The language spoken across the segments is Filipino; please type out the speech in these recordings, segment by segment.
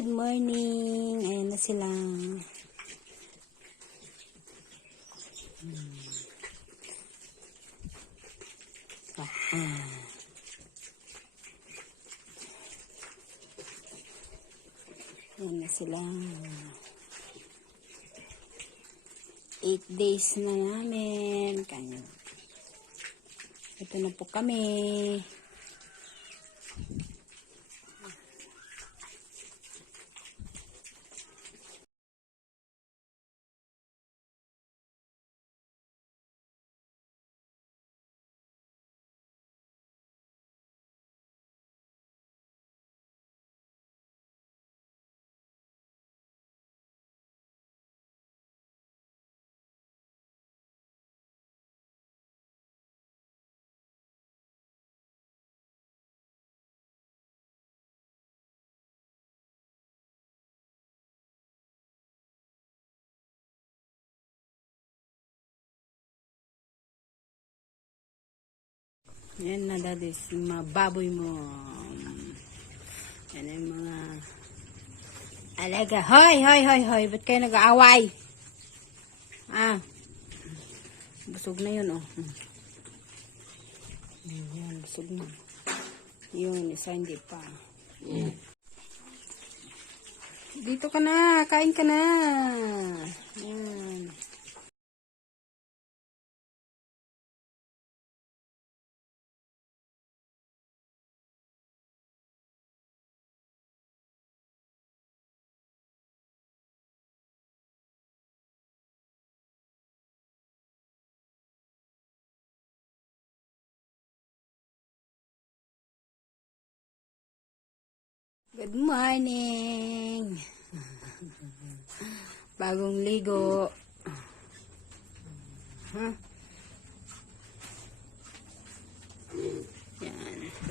Good morning. Ayan na sila. Ayan na sila. 8 days na namin. Kanya. Ito na po kami. Yan na dadis, mga baboy mo. Yan yung mga alaga. Hoy, hoy, hoy, hoy. Ba't kayo nag-aaway? Busog na yun, oh. Yan, busog na. Yun, isa hindi pa. Dito ka na, kain ka na. Yan. Good morning. Bagong ligo. Yan.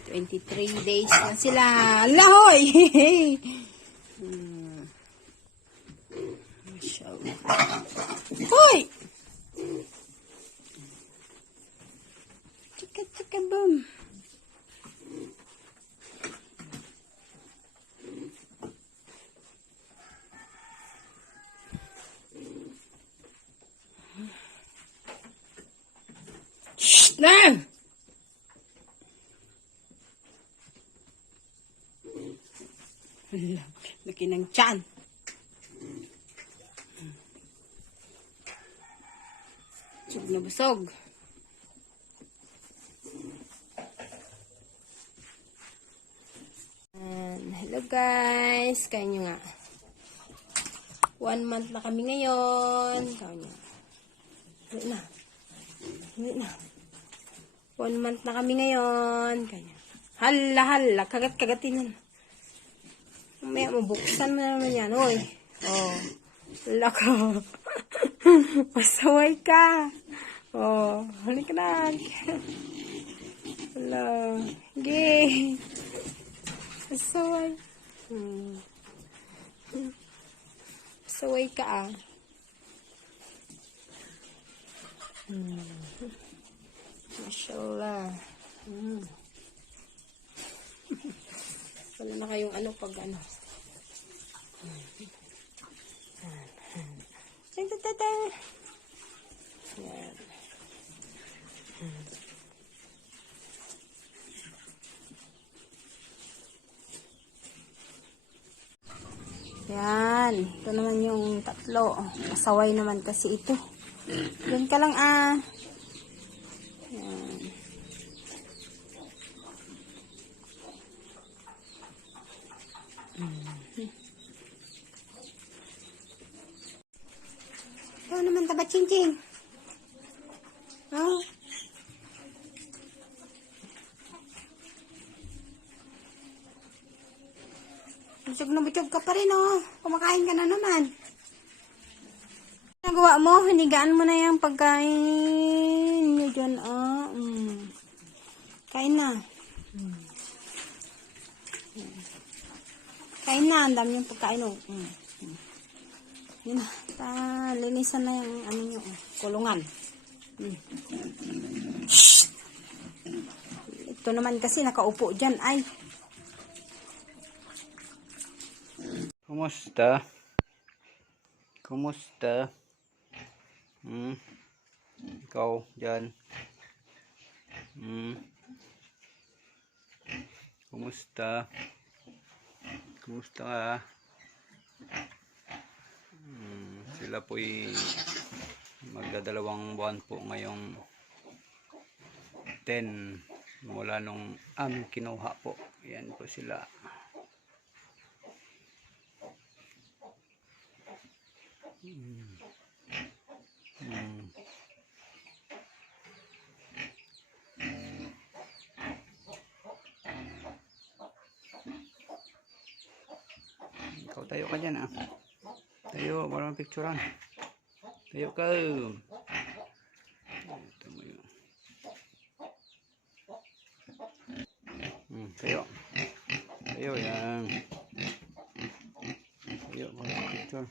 23 days na sila. Lahoy! Hoy! Chika chika boom. Na! Laki ng tiyan. Busog na busog. Hello guys. Kain nyo nga. 1 month na kami ngayon. Kain nyo. Wait na. Wait na. 1 month na kami ngayon. Kanya. Hala, hala. Kagat-kagatin yan. Mamaya, mabuksan mo na naman yan. Uy. Oh. Hala ka. Masaway ka. Oh. Halik ka na. Hala. Gay. Masaway. Masaway ka ah. Mashallah. Wala na kayong ano pag ano. Yan. Yan. Ito naman yung tatlo. Masaway naman kasi ito. Yan ka lang ah. Yan. Ito naman taba ching-ching. Oh. Busog na busog ka pa rin oh. Kumakain ka na naman. Nagawa mo, hinigaan mo na yung pagkain nyo dyan, oh. Kain na. Kain na, ang dami yung pagkain, oh. Yun na, linisan na yung ano nyo, oh, kulungan. Ito naman kasi nakaupo dyan, ay. Kumusta? Kumusta? Ikaw dyan? Kumusta? Kumusta ka? Sila po'y magdadalawang buwan po ngayong 10 mula nung aming kinuha po. Yan po sila. Ikaw tayo ka dyan ah. Tayo, walang picturean. Tayo ka. Ito mo yun. Tayo. Tayo yan. Tayo, walang picture.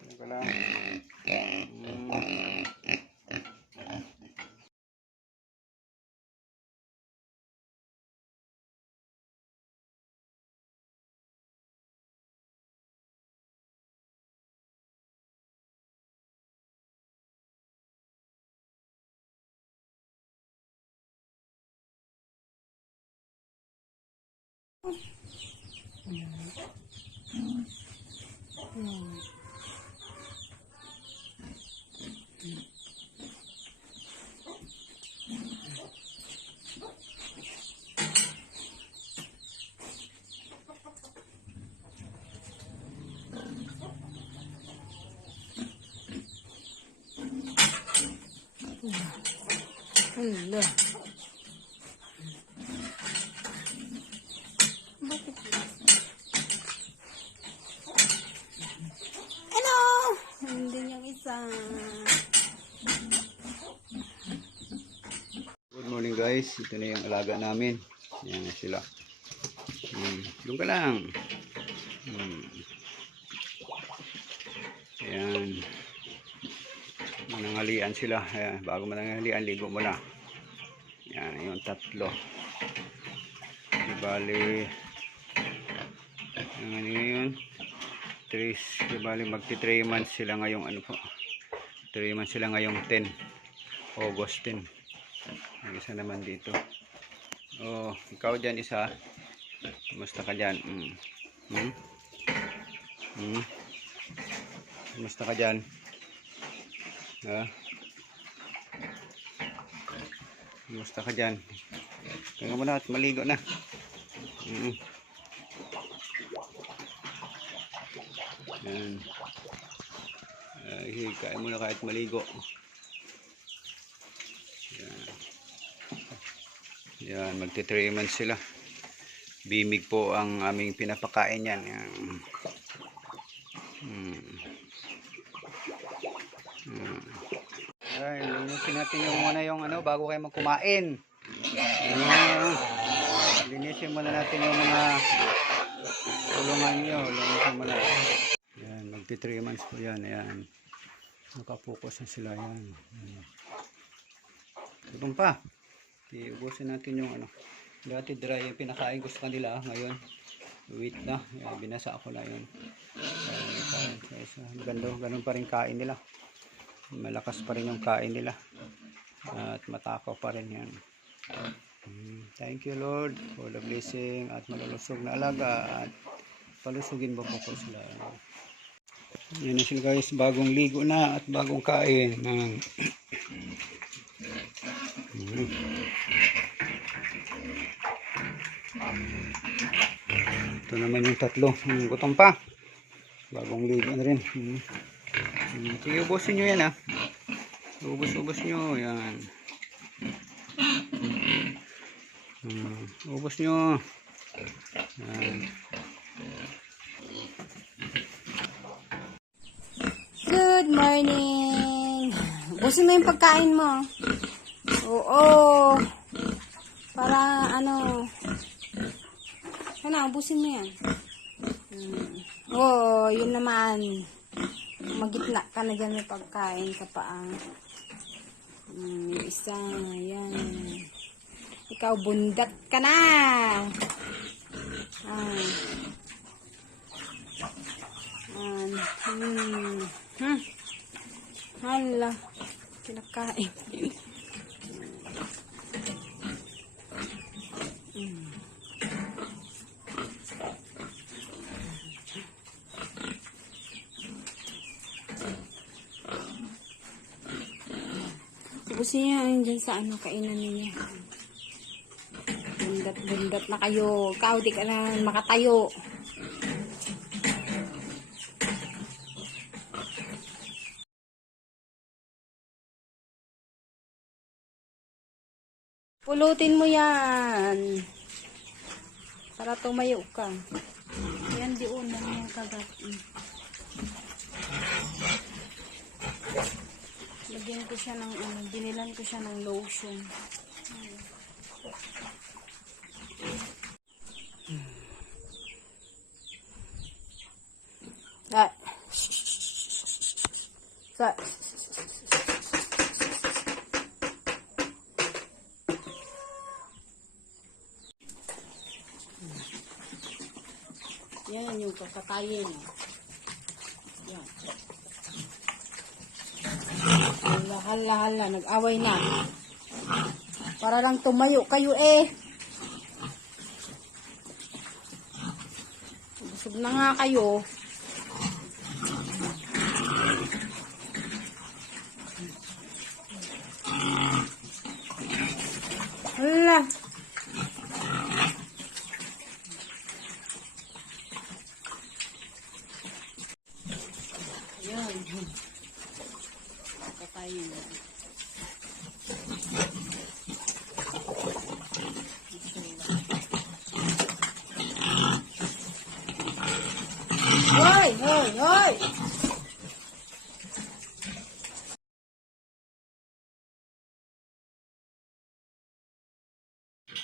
Tayo ka lang. Hala. Ano? Hindi yung isa. Good morning guys. Ito na yung alaga namin. Yan na sila. Doon ka lang. Ayan. Manangalian sila. Ayan. Bago manangalian, ligo mo na. Yan yung tatlo. Di bali ano yun? 3, di bali magti 3 months sila ngayong ano po. 3 months sila ngayong 10. August 10. Ang isa naman dito. Oh, ikaw dyan isa. Kumusta ka dyan? Kumusta ka dyan? Ha? Kumusta ka dyan? Kaya mo na at maligo na. Yan. Kaya mo na kahit maligo. Yan. Yan, magti 3 months sila. Bimig po ang aming pinapakain yan. Yan. Ay, linisin natin yung muna yung ano bago kayo magkumain. Linisin muna natin yung mga tulungan nyo. Linisin muna. Yan, magti 3 months po yan. Ayan. Nakapokus na sila yan. Ibang pa. Iubusin natin yung ano. Dati dry yung pinakain ko sa kanila. Ngayon, wheat na. Yan, binasa ako na yun. Ganun pa rin kain nila. Malakas pa rin yung kain nila. At matakaw pa rin yan. Thank you Lord for the blessing at malulusog na alaga. At palusugin mo po sila. Yan na sila guys. Bagong ligo na at bagong kain. Ito naman yung tatlo. Gutom pa. Bagong ligo na rin. Sige, ubusin nyo yan ha. Ubus nyo. Yan. Ubus nyo. Yan. Good morning. Ubusin mo yung pagkain mo. Oo. Para ano. Ano, ubusin mo yan. Oh, yun naman. Magitna ka na dyan, may pagkain ka pa. Yung isa, yan. Ikaw, bundat ka na. Ah. Hala, kinakain. Ubusin niya yun dyan sa ano, kainan niya. Bundat na kayo. Ikaw, di ka na makatayo. Pulutin mo yan. Para tumayo ka. Yan di unang yung kagat. Lagyan ko siya ng ano, binilan ko siya ng lotion. Sa. Sa. Yan yung kakatayin. Yan. Hala, nag-away na. Para lang tumayo kayo eh. Busog na nga kayo. Hala. Yan. Kakatayin. Hoy!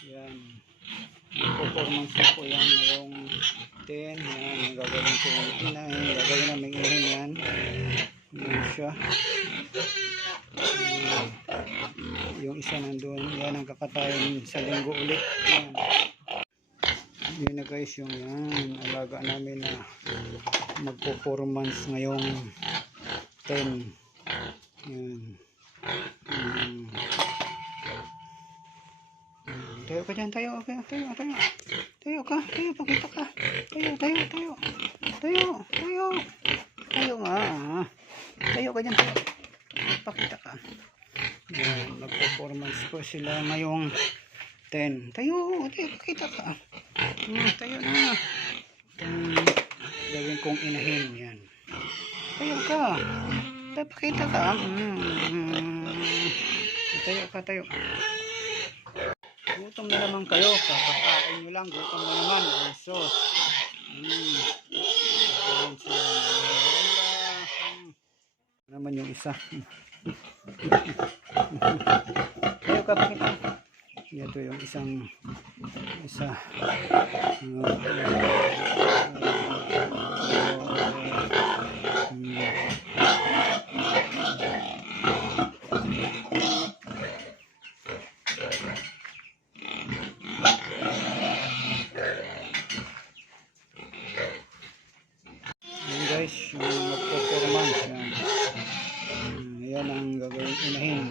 Yan. Performance na po yan ngayong 10. Yan. Ang gagawin ko inahin. Gagawin namin inahin yan. Yan siya. Yung isa nandun. Yan ang kakatayin sa linggo ulit. Yan. Yun na guys yung yan. Alaga namin na mag-performance ngayong 10. Yan. Tayo ka dyan, tayo ka, tayo pakita ka, tayo nga, tayo ka dyan, pakita ka. Yan, mag-performance po sila ngayong 10. Tayo, pakita ka. Tayo na. Gawin kong inahin, yan. Tayo ka, pakita ka. Tayo. Gutom na naman kayo, kakakain nyo lang, gutom na naman, sos. Naman yung isa. Tayo ka, pakita. Ito yung isa. Guys, yung performance yan ang gagawin inahin.